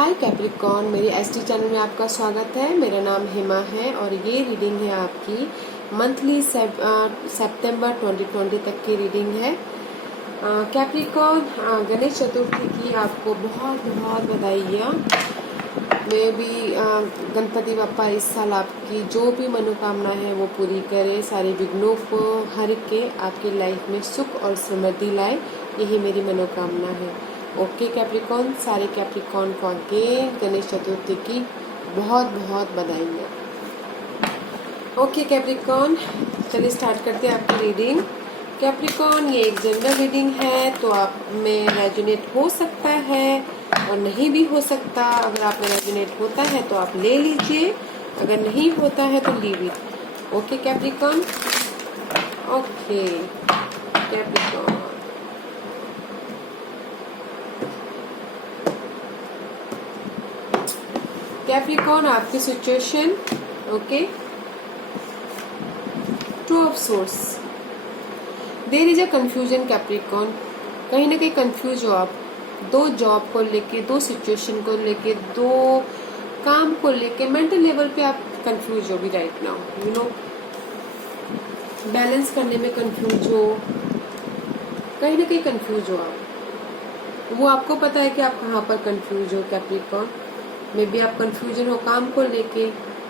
हाय Capricorn, मेरी ST channel में आपका स्वागत है। मेरा नाम हेमा है और ये रीडिंग है आपकी मंथली सितंबर 2020 तक की रीडिंग है। कैप्रिकॉर्न, गणेश चतुर्थी की आपको बहुत बहुत बधाइयाँ। मैं भी गणपति बप्पा इस साल आपकी जो भी मनोकामना है वो पूरी करे, सारे विघ्नों को हर के आपकी लाइफ में सुख और समृद्धि लाए, यही मेरी मनोकामना है। ओके कैप्रिकॉर्न, सारे कैप्रिकॉर्न को अगेन गणेश चतुर्थी की बहुत बहुत बधाइयाँ। ओके कैप्रिकॉर्न, चलिए स्टार्ट करते हैं आपकी रीडिंग। कैप्रिकॉर्न, ये एक जनरल रीडिंग है, तो आप में रेजोनेट हो सकता है और नहीं भी हो सकता। अगर आप में रेजोनेट होता है तो आप ले लीजिए, अगर नहीं होता है तो leave it. Okay Capricorn. Okay Capricorn, Capricorn आपकी situation. Okay, two of swords, there is a confusion Capricorn. कहीं ना कहीं कंफ्यूज हो आप, दो जॉब को लेके, दो सिचुएशन को लेके, दो काम को लेके, मेंटल लेवल पे आप कंफ्यूज हो भी right now. You know, balance करने में कंफ्यूज हो, कहीं ना कहीं कंफ्यूज हो आप। वो आपको पता है कि आप कहाँ पर कंफ्यूज हो कैप्रिकॉर्न। मे बी आप कंफ्यूजन हो काम को लेके,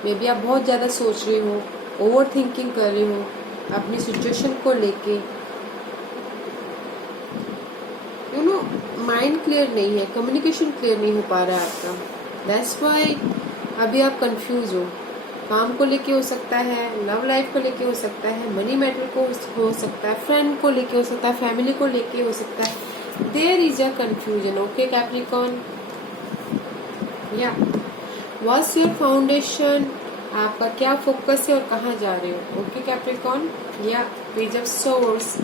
मे बी आप बहुत ज़्यादा सोच रहे हो, ओवर थिंकिंग कर रहे हो अपनी सिचुएशन को लेके। यू नो, माइंड क्लियर नहीं है, कम्युनिकेशन क्लियर नहीं हो पा रहा है आपका, दैट्स व्हाई अभी आप कंफ्यूज हो। काम को लेके हो सकता है, लव लाइफ को लेके हो सकता है, मनी मैटर को हो सकता है, फ्रेंड को लेके हो सकता है, फैमिली को लेके हो सकता है। There is a confusion. Okay Capricorn, या व्हाट्स योर फाउंडेशन, आपका क्या फोकस है और कहाँ जा रहे हो। ओके कैप्रिकॉर्न, या page of swords,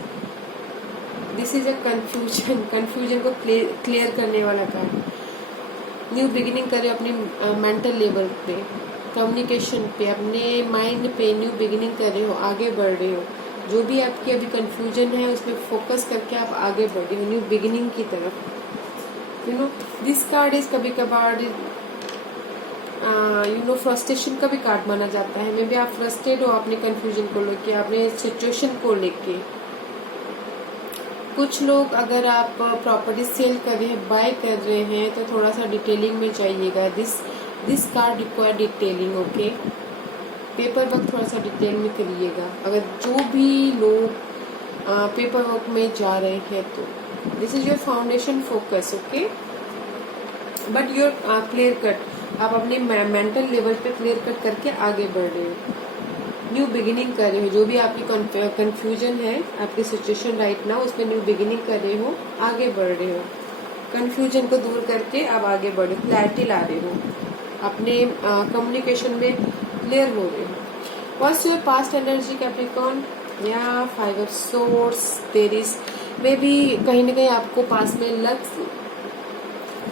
this is a confusion. Confusion को क्लियर करने वाला कार्ड। न्यू बिगिनिंग करे अपनी मेंटल लेवल पे, कम्युनिकेशन पे, अपने माइंड पे न्यू बिगिनिंग कर रहे हो, आगे बढ़ रहे हो। जो भी आपकी अभी कंफ्यूजन है उसमें फोकस करके आप आगे बढ़ रहे हो न्यू बिगिनिंग की तरफ। You know, this card is कभी कभार यू नो फ्रस्ट्रेशन का भी कार्ड माना जाता है। मे बी आप फ्रस्ट्रेट हो अपने कंफ्यूजन को लेके, अपने सिचुएशन को लेके। कुछ लोग, अगर आप प्रॉपर्टी सेल कर रहे हैं, बाय कर रहे हैं, तो थोड़ा सा डिटेलिंग में चाहिएगा। This card require detailing. Okay, paper work थोड़ा सा डिटेल में करिएगा अगर जो भी लोग पेपर वर्क में जा रहे हैं तो। This is your foundation focus. Okay, but your clear cut, आप अपने मेंटल लेवल पे क्लियर कट करके आगे बढ़ रहे हो, न्यू बिगिनिंग कर रहे हो। जो भी आपकी कंफ्यूजन है, आपकी सिचुएशन राइट नाउ, उसमें न्यू बिगिनिंग कर रहे हो, आगे बढ़ रहे हो। कंफ्यूजन को दूर करके आप आगे बढ़ रहे हो, क्लैरिटी ला रहे हो, अपने कम्युनिकेशन में क्लियर हो रहे हो। What's your past energy Capricorn, या five of swords, there is maybe कहीं ना कहीं आपको पास में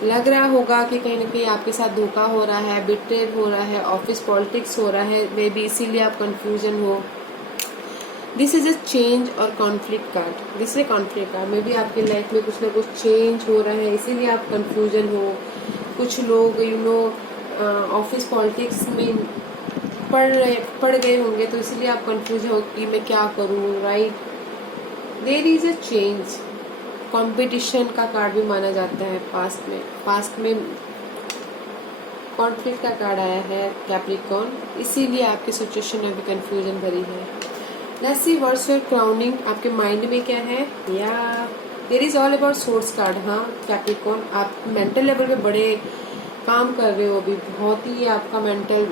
लग रहा होगा कि कहीं ना कहीं आपके साथ धोखा हो रहा है, बिट्रेल हो रहा है, ऑफिस पॉलिटिक्स हो रहा है, मे बी इसीलिए आप कंफ्यूजन हो। दिस इज अ चेंज और conflict card. This is conflict card. May be आपकी लाइफ में कुछ ना कुछ चेंज हो रहा है, इसीलिए आप कंफ्यूजन हो। कुछ लोग यू नो ऑफिस पॉलिटिक्स में पढ़ गए होंगे, तो इसीलिए आप कंफ्यूज हो कि मैं क्या करूँ, right. There is a change. Competition का कार्ड भी माना जाता है पास्ट में कॉन्फ्लिक्ट का कार्ड आया है कैप्रिकॉर्न, इसीलिए आपकी सिचुएशन में भी कंफ्यूजन भरी है। Let's see what's your crowning, आपके माइंड में क्या है। या there is all about swords card. हाँ कैप्रिकॉर्न, आप मेंटल लेवल पे बड़े काम कर रहे हो अभी, बहुत ही आपका मेंटल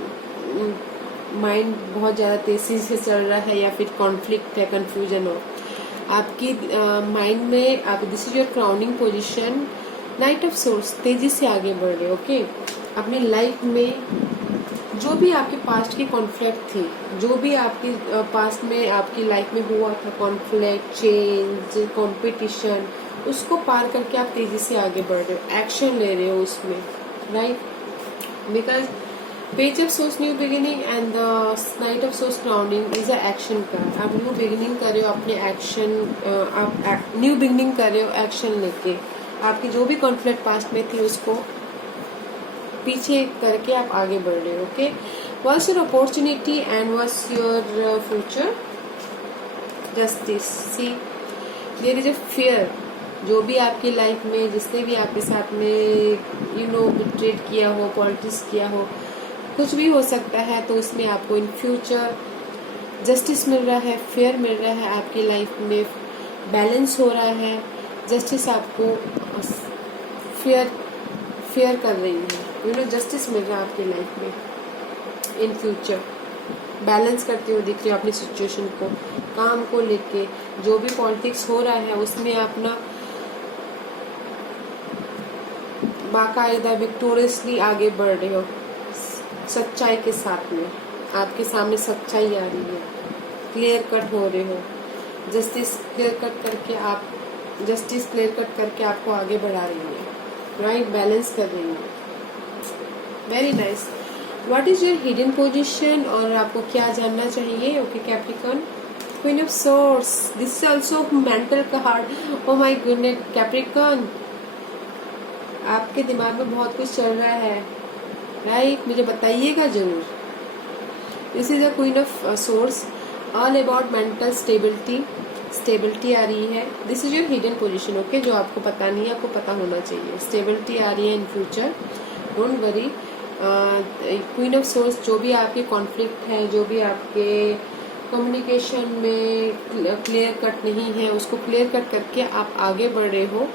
माइंड बहुत ज़्यादा तेजी से चल रहा है, या फिर कॉन्फ्लिक्ट है, कंफ्यूजन हो आपकी माइंड में। आप this is your crowning position, night of source, तेजी से आगे बढ़ रहे हो। ओके, अपनी लाइफ में जो भी आपके पास्ट की कॉन्फ्लिक्ट थी, जो भी आपकी पास्ट में आपकी लाइफ में हुआ था, कॉन्फ्लिक्ट, चेंज, कंपटीशन, उसको पार करके आप तेजी से आगे बढ़ रहे हो, एक्शन ले रहे हो उसमें, right. Because page of source new beginning and the night of source crowning is a action card. आप न्यू बिगिनिंग कर रहे हो अपने एक्शन, आप न्यू बिगिनिंग कर रहे हो एक्शन लेके। आपकी जो भी कॉन्फ्लिक्ट पास्ट में थी उसको पीछे करके आप आगे बढ़ रहे हो। Okay, what's your opportunity and what's your future? Justice, see there is a fear. जो भी आपकी लाइफ में, जिसने भी आपके साथ में बिट्रेड किया हो, पॉलिटिक्स किया हो, कुछ भी हो सकता है, तो उसमें आपको इन फ्यूचर जस्टिस मिल रहा है, फेयर मिल रहा है, आपकी लाइफ में बैलेंस हो रहा है। जस्टिस आपको फेयर कर रही है, जस्टिस मिल रहा है आपकी लाइफ में इन फ्यूचर। बैलेंस करते हुए दिख रहे हो अपनी सिचुएशन को, काम को लेके। जो भी पॉलिटिक्स हो रहा है उसमें अपना बाकायदा विक्टोरियसली आगे बढ़ रहे हो, सच्चाई के साथ में। आपके सामने सच्चाई आ रही है, क्लियर कट हो रहे हो। जस्टिस क्लियर कट करके आपको आगे बढ़ा रही है, राइट, बैलेंस कर रही है। Very nice. What is your hidden position, और आपको क्या जानना चाहिए? Okay Capricorn, queen of swords, this is also mental card. Oh my goodness Capricorn, आपके दिमाग में बहुत कुछ चल रहा है, राइट, मुझे बताइएगा जरूर। This is a queen of swords, all about mental stability आ रही है। This is your hidden position, okay, जो आपको पता नहीं है, आपको पता होना चाहिए। स्टेबिलिटी आ रही है in future, don't worry. Queen of source, जो भी आपके कॉन्फ्लिक्ट है, जो भी आपके कम्युनिकेशन में क्लियर कट नहीं है, उसको क्लियर कट करके आप आगे बढ़ रहे हो।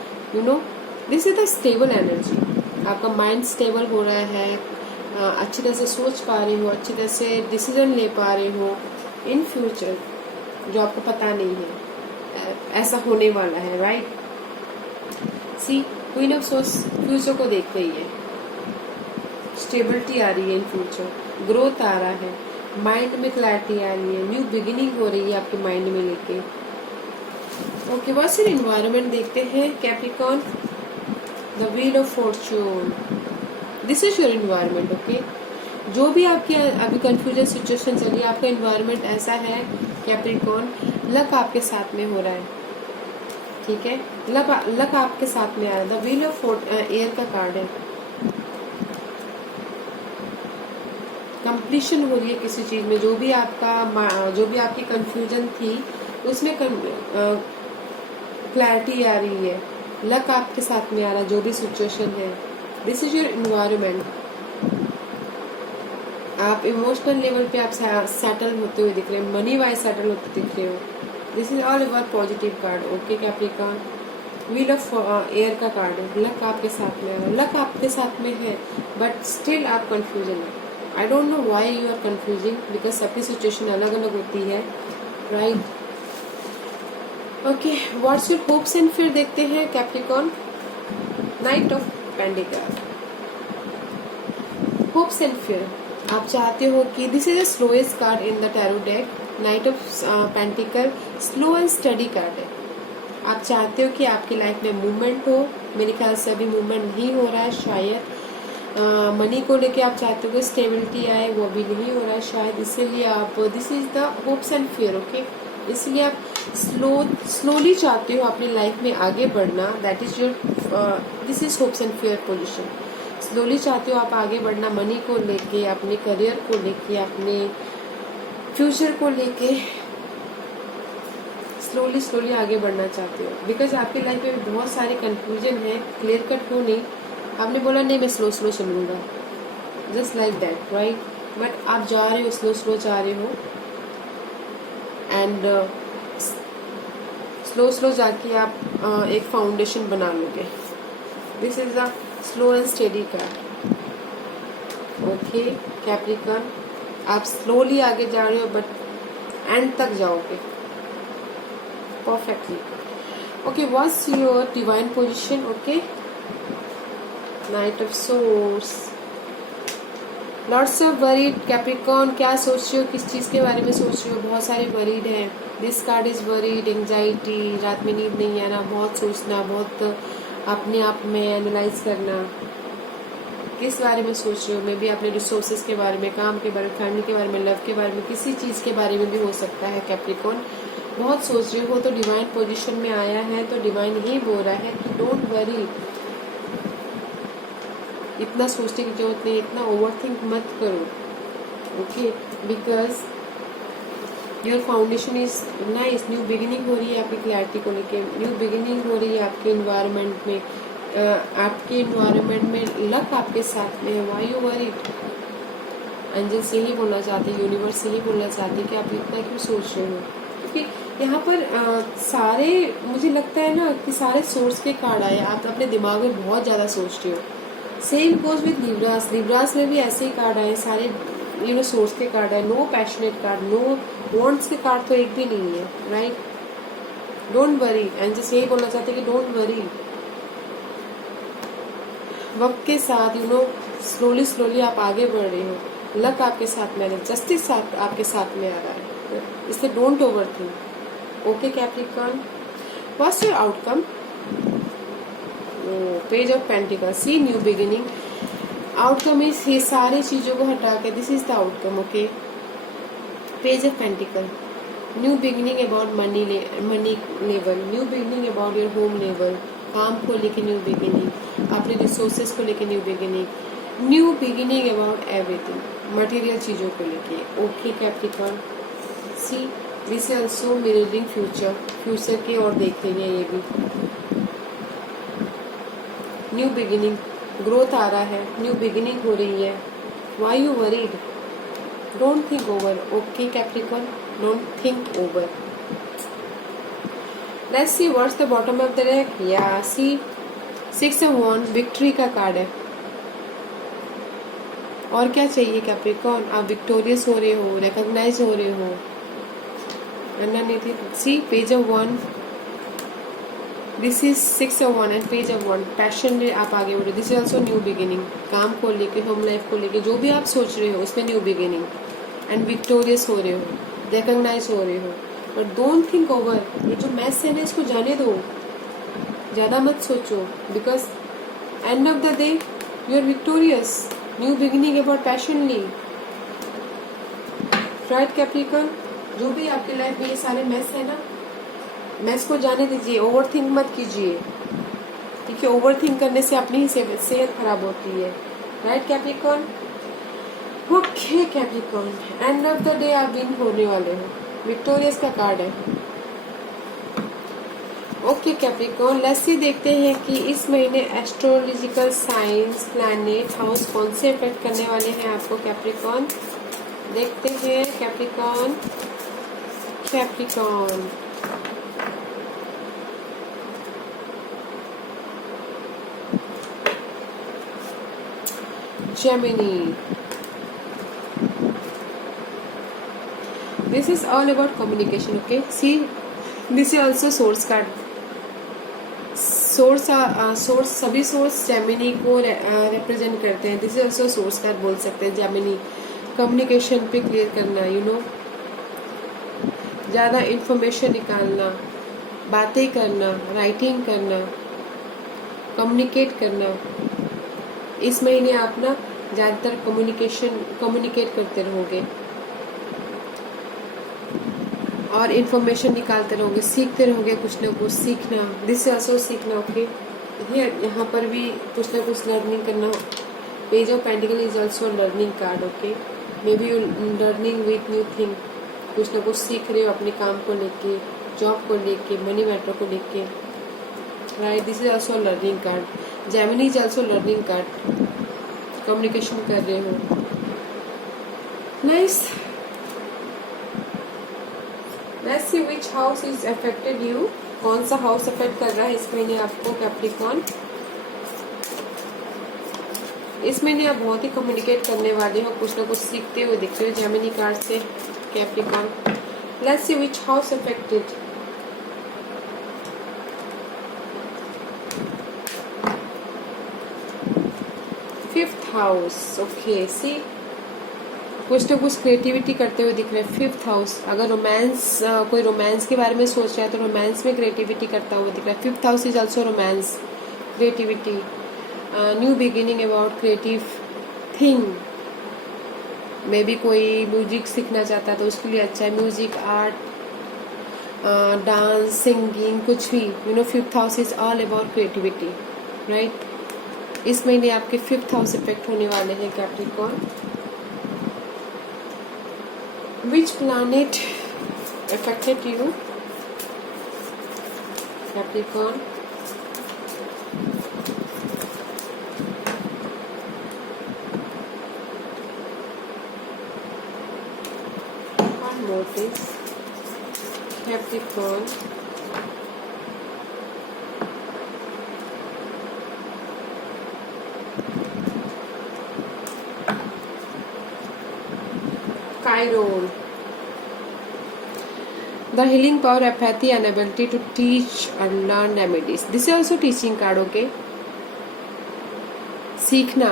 This is the stable energy. आपका माइंड स्टेबल हो रहा है, अच्छी तरह से सोच पा रहे हो, अच्छी तरह से डिसीजन ले पा रहे हो इन फ्यूचर, जो आपको पता नहीं है ऐसा होने वाला है, right. See queen of swords future को देख रही है, स्टेबिलिटी आ रही है इन फ्यूचर, ग्रोथ आ रहा है, माइंड में क्लैरिटी आ रही है, न्यू बिगिनिंग हो रही है आपके माइंड में लेके। ओके, व्हाट्स योर एनवायरनमेंट देखते हैं Capricorn. The wheel of Fortune, this is your environment. Okay, जो भी आपकी अभी कंफ्यूजन सिचुएशन चल रही है, आपका एनवायरनमेंट ऐसा है कैप्रिकॉर्न, लक आपके साथ में हो रहा है, ठीक है, लक आपके साथ में आ रहा है। द व्हील ऑफ एयर का कार्ड है, कंप्लीशन हो रही है किसी चीज में। जो भी आपकी कंफ्यूजन थी उसमें क्लैरिटी आ रही है, लक आपके साथ में आ रहा है, जो भी सिचुएशन है। This is your environment. आप इमोशनल लेवल पे आप सेटल होते हुए दिख रहे हैं, मनी वाइज सेटल होते दिख रहे हो। This is all about positive card, okay Capricorn. Wheel of air का कार्ड है, लक आपके साथ में है, लक आपके साथ में है, बट स्टिल आप कंफ्यूजन है। I don't know why you are confusing, because सबकी सिचुएशन अलग अलग होती है, राइट। Okay, what's your hopes and fear देखते हैं Capricorn. Knight of pentacles, hopes and fear. आप चाहते हो कि this is the slowest card in the tarot deck. Knight of pentacles slow and steady card है। आप चाहते हो कि आपकी लाइफ में मूवमेंट हो, मेरे ख्याल से अभी मूवमेंट नहीं हो रहा है शायद। मनी को लेके आप चाहते हो कि स्टेबिलिटी आए, वो भी नहीं हो रहा है शायद, इसीलिए आप this is the hopes and fear, okay. इसलिए आप स्लोली चाहते हो अपनी लाइफ में आगे बढ़ना, that is your this is hopes and fear position. Slowly चाहते हो आप आगे बढ़ना, मनी को लेके, अपने करियर को लेके, अपने फ्यूचर को लेके स्लोली आगे बढ़ना चाहते हो, बिकॉज आपकी लाइफ में बहुत सारे कंफ्यूजन है, क्लियर कट हो नहीं। आपने बोला नहीं मैं स्लो चलूंगा, just like that, right, but आप जा रहे हो, स्लो जा रहे हो, एंड स्लो जाके आप एक फाउंडेशन बना लोगे। This is the slow and steady card, okay Capricorn. आप स्लोली आगे जा रहे हो, बट एंड तक जाओगे perfectly. Okay, what's your divine position, okay. Night of source, lots of worried Capricorn. क्या सोच रहे हो, किस चीज के बारे में सोच रहे हो? बहुत सारे वरीड हैं। This card is worried, anxiety, रात में नींद नहीं आना, बहुत सोचना, बहुत अपने आप में एनालाइज करना। किस बारे में सोच रहे हो? मे बी अपने रिसोर्सेज के बारे में, काम के बारे में, फैमिली के बारे में, लव के बारे में, किसी चीज के बारे में भी हो सकता है कैप्रिकॉर्न। बहुत सोच रहे हो, तो डिवाइन पोजीशन में आया है, तो डिवाइन ही बोल रहा है कि डोंट वरी, इतना सोचने की जरूरत नहीं, इतना ओवर थिंक मत करो, okay, because your foundation is nice. New beginning हो रही है आपकी क्लैरिटी को लेके, न्यू बिगिनिंग हो रही है आपके इन्वायरमेंट में, आपके इन्वायरमेंट में लक आपके साथ में है। Why you worried? एंजल्स यही बोलना चाहते हैं, यूनिवर्स यही बोलना चाहते हैं कि आप इतना क्यों सोच रहे हो, क्योंकि यहाँ पर सारे, मुझे लगता है ना कि सारे सोर्स के कार्ड आए, आप अपने दिमाग में बहुत ज्यादा सोच रहे हो। Same goes with Libras, Libras में भी ऐसे ही कार्ड आए सारे, यू नो, सोर्स के कार्ड है। No passionate card, no wands के कार्ड तो एक भी नहीं है, राइट? डोंट वरी, एंजल्स यही बोलना चाहते हैं कि डोंट वरी। वक्त के साथ, यू नो, स्लोली स्लोली आप आगे बढ़ रहे हो, लक आपके साथ में आ रहा है, जस्टिस आपके साथ में आ रहा है, इसलिए don't overthink. Okay Capricorn, what's your outcome? Page of pentacles, see new beginning. Outcome is, ये सारी चीजों को हटा के this is the outcome, okay. Page of pentacles, new beginning about money level, new beginning about your home level, काम को लेके new beginning, अपने रिसोर्सेज को लेके new beginning, new beginning about everything, material चीजों को लेके। Okay Capricorn, see this is also mirroring future, future की ओर देख रही है ये भी। न्यू बिगिनिंग, ग्रोथ आ रहा है, न्यू बिगिनिंग हो रही है। Why you worried? Don't think over, okay Capricorn, don't think over. Let's see what's the bottom of the deck. या सी 6 ऑफ वॉन्ड, विक्ट्री का कार्ड है। और क्या चाहिए कैप्रिकॉर्न? आप विक्टोरियस हो रहे हो, रिकॉग्नाइज हो रहे हो। See page of wands, this is 6 of wands and page of wands, passion में आप आगे बढ़ो। This is also new beginning, काम को लेके, होम लाइफ को लेके, जो भी आप सोच रहे हो उसमें न्यू बिगिनिंग, एंड विक्टोरियस हो रहे हो, रिकॉग्नाइज हो रहे हो। बट डोंट थिंक ओवर, ये जो मैस है ना इसको जाने दो, ज्यादा मत सोचो, because end of the day you are victorious. New beginning about passionately, right Capricorn? जो भी आपकी लाइफ में ये सारे मैस है ना, मैस को जाने दीजिए, ओवर थिंक मत कीजिए, ठीक है? ओवर थिंक करने से अपनी ही सेहत खराब होती है, right Capricorn? Okay Capricorn, and of the day आप विन होने वाले हो, विक्टोरियस का कार्ड है। ओके कैप्रिकॉर्न, लेट्स सी देखते हैं कि इस महीने एस्ट्रोलॉजिकल साइंस, प्लैनेट, हाउस कौन से इफेक्ट करने वाले हैं आपको कैप्रिकॉर्न। देखते हैं Capricorn, Capricorn Gemini. This is all about communication, okay? See, this is also source card. Source सभी सोर्स जेमिनी को रिप्रेजेंट करते हैं। This is also source card बोल सकते हैं। जेमिनी, कम्युनिकेशन पे क्लियर करना, यू नो, ज़्यादा इंफॉर्मेशन निकालना, बातें करना, राइटिंग करना, कम्युनिकेट करना। इस महीने आप ना ज़्यादातर कम्युनिकेट करते रहोगे और इन्फॉर्मेशन निकालते रहोगे, सीखते रहोगे, कुछ ना कुछ सीखना। दिस ऑल्सो सीखना, ओके। यहाँ पर भी कुछ ना कुछ लर्निंग करना। Page of pentacle is also learning card, okay. May be you learning with new thing, कुछ ना कुछ सीख रहे हो अपने काम को लेके, जॉब को लेके, मनी मैटर को लेके, right. This is also learning card. Gemini is also learning card, communication कर रहे हो, nice. Let's see which house is affected you. कौन सा हाउस अफेक्ट कर रहा है इस महीने आपको कैप्रिकॉर्न। इस महीने आप बहुत ही कम्युनिकेट करने वाले हो, कुछ ना कुछ सीखते हुए दिख रहे हो जेमिनी कार्ड से Capricorn. Let's see which house affected. Fifth house, okay. See, कुछ ना कुछ क्रिएटिविटी करते हुए दिख रहे हैं। 5th हाउस, अगर रोमांस, कोई रोमांस के बारे में सोच रहा है तो रोमांस में क्रिएटिविटी करता हुआ दिख रहा है। 5th house is also romance, creativity, new beginning about creative thing. May be कोई म्यूजिक सीखना चाहता है तो उसके लिए अच्छा है। म्यूजिक, आर्ट, डांस, सिंगिंग, कुछ भी, you know. 5th house is all about creativity, right. इस महीने आपके 5th हाउस इफेक्ट होने वाले हैं Capricorn. Which planet affected you Capricorn? One more please. Capricorn. Chiron. The healing power, apathy and ability to teach and learn remedies. This is also teaching card, okay? सीखना,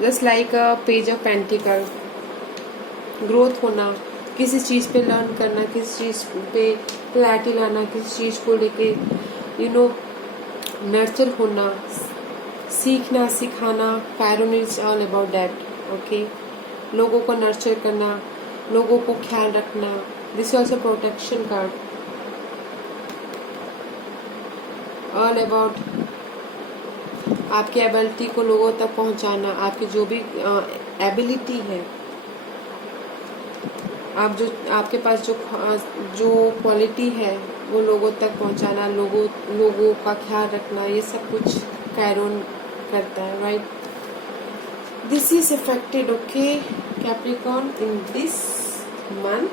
just like a page of pentacle. Growth होना, किसी चीज़ पे learn करना, किसी चीज़ पे clarity लाना, किसी चीज़ को लेके नर्चर होना, सीखना, सिखाना. Chiron is all about that, okay? लोगों को नर्चर करना, लोगों को ख्याल रखना. This is also protection card. All about आपकी एबिलिटी को लोगों तक पहुंचाना, आपकी जो भी एबिलिटी है, आप जो आपके पास जो क्वालिटी है वो लोगों तक पहुंचाना, लोगों का ख्याल रखना, ये सब कुछ कैरोन करता है, right? This is affected, okay Capricorn, in this month.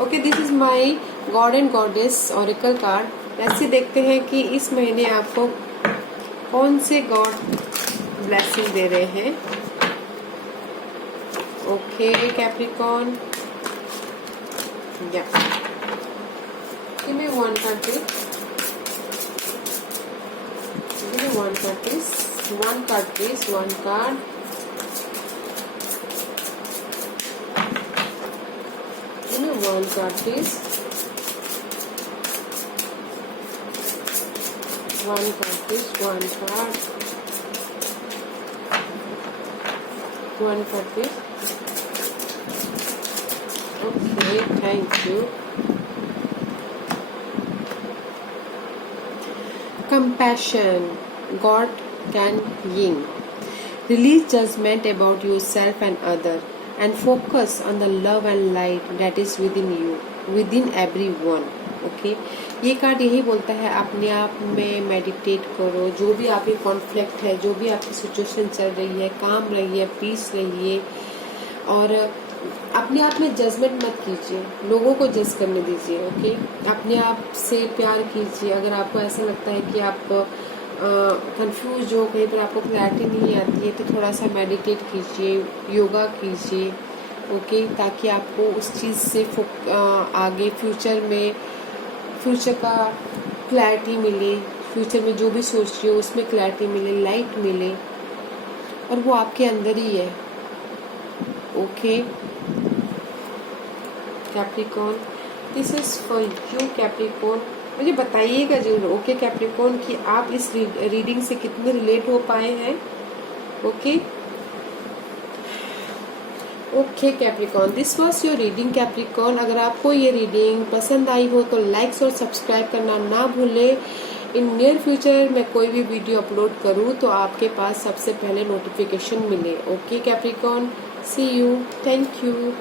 Okay, this is my God and goddess oracle card. ऐसे देखते हैं कि इस महीने आपको कौन से गॉड ब्लेसिंग दे रहे हैं. ओके कैप्रिकॉर्न, या give me one card please. Give me one card please. One card please. One card. Give me one card please. One card please. One card. One card please. Okay, thank you. Compassion, God can yin. Release judgment about yourself and other and focus on the love and light that is within you, within everyone. Okay, ये card यही बोलता है अपने आप में meditate करो. जो भी आपकी कॉन्फ्लिक्ट है, जो भी आपकी सिचुएशन चल रही है, काम रहिए, पीस रहिए, और अपने आप में जजमेंट मत कीजिए, लोगों को जज करने दीजिए. ओके, अपने आप से प्यार कीजिए. अगर आपको ऐसा लगता है कि आप कंफ्यूज हो, कहीं पर आपको क्लैरिटी नहीं आती है, तो थोड़ा सा मेडिटेट कीजिए, योगा कीजिए. ओके, ताकि आपको उस चीज़ से आगे फ्यूचर का क्लैरिटी मिले, फ्यूचर में जो भी सोचिए उसमें क्लैरिटी मिले, लाइट मिले, और वो आपके अंदर ही है. Okay Capricorn, this is for you Capricorn. मुझे बताइएगा जरूर, ओके कैप्रिकॉर्न, कि आप इस रीडिंग से कितने रिलेट हो पाए हैं. Okay okay Capricorn, this was your reading Capricorn. अगर आपको ये रीडिंग पसंद आई हो तो लाइक्स और सब्सक्राइब करना ना भूलें. इन नियर फ्यूचर मैं कोई भी वीडियो अपलोड करूँ तो आपके पास सबसे पहले नोटिफिकेशन मिले. Okay Capricorn, see you, thank you.